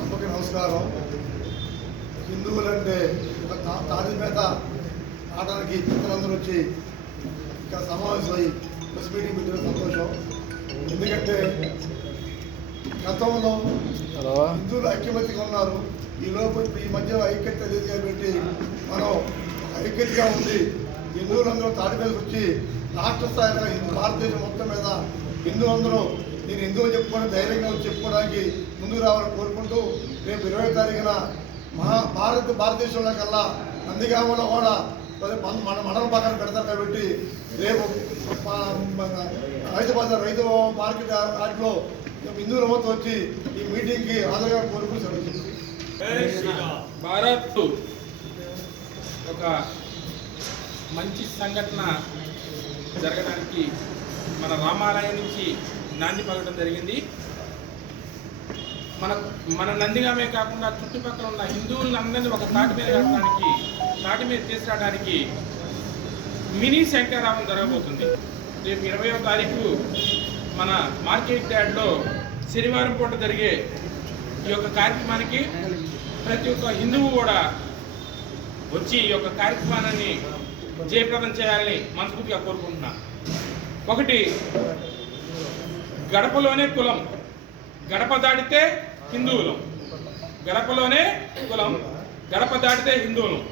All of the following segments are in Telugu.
అందరికీ నమస్కారం. హిందువులంటే ఒక తా- తాడి మీద ఆడడానికి పిల్లలందరూ వచ్చి ఇక్కడ సమావేశమై ప్రెస్ మీటింగ్ పెట్టిన సంతోషం. ఎందుకంటే గతంలో హిందువులు ఐక్యమత్యంగా ఉన్నారు. ఈ లోపు ఈ మధ్య ఐక్యత వేదిక పెట్టి మనం ఐక్యతగా ఉంది. హిందువులందరూ తాడి మీదకి వచ్చి రాష్ట్ర స్థాయిలో హిందూ భారతదేశం మొత్తం మీద హిందువులందరూ నేను ఎందుకు చెప్పుకొని ధైర్యంగా చెప్పుకోవడానికి ముందుకు రావాలని కోరుకుంటూ రేపు ఇరవై తారీఖున మహా భారత భారతదేశంలో కల్లా నందిగామలో కూడా మన- మండల పక్కన పెడతారు కాబట్టి రేపు రైతు బజార్ రైతు మార్కెట్ వాటిలో హిందువుల మొత్తం వచ్చి ఈ మీటింగ్కి హాజరుగా కోరుకుని భారత్ ఒక మంచి సంఘటన జరగడానికి మన రామాలయం నుంచి నాంది పలకడం జరిగింది. మన మన నందిగామే కాకుండా చుట్టుపక్కల ఉన్న హిందువులందరినీ ఒక తాటి మీద కట్టడానికి తాటి మీద తీసుకురావడానికి మినీ శంకరామం జరగబోతుంది. రేపు ఇరవయో తారీఖు మన మార్కెట్ యార్డ్లో శనివారం పూట జరిగే ఈ యొక్క కార్యక్రమానికి ప్రతి ఒక్క హిందువు కూడా వచ్చి ఈ యొక్క కార్యక్రమాన్ని జయప్రదం చేయాలని మనస్ఫూర్తిగా కోరుకుంటున్నా. ఒకటి గడపలోనే కులం. గడప దాటితే హిందువులం. గడపలోనే కులం. గడప దాటితే హిందువులు.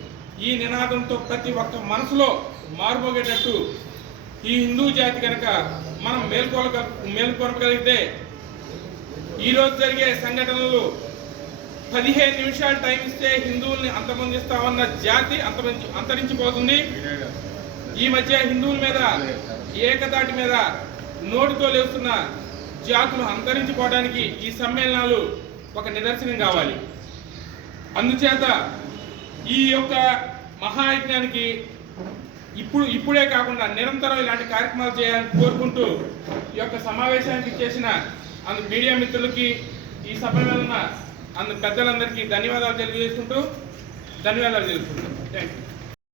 ఈ నినాదంతో ప్రతి ఒక్క మనసులో మారుమోగేటట్టు ఈ హిందూ జాతి కనుక మనం మేల్కొలగ మేల్కొనగలిగితే ఈరోజు జరిగే సంఘటనలు పదిహేను నిమిషాలు టైం ఇస్తే హిందువుల్ని అంతమొందిస్తామన్న జాతి అంతరించి అంతరించిపోతుంది. ఈ మధ్య హిందువుల మీద ఏకదాటి మీద నోటితో లేస్తున్న జాతులు అంతరించిపోవడానికి ఈ సమ్మేళనాలు ఒక నిదర్శనం కావాలి. అందుచేత ఈ యొక్క మహాయజ్ఞానికి ఇప్పుడు ఇప్పుడే కాకుండా నిరంతరం ఇలాంటి కార్యక్రమాలు చేయాలని కోరుకుంటూ ఈ యొక్క సమావేశానికి చేసిన అందు మీడియా మిత్రులకి ఈ సభ మీద ఉన్న అందు పెద్దలందరికీ ధన్యవాదాలు తెలియజేసుకుంటూ ధన్యవాదాలు తెలుసుకుంటాం థ్యాంక్ యూ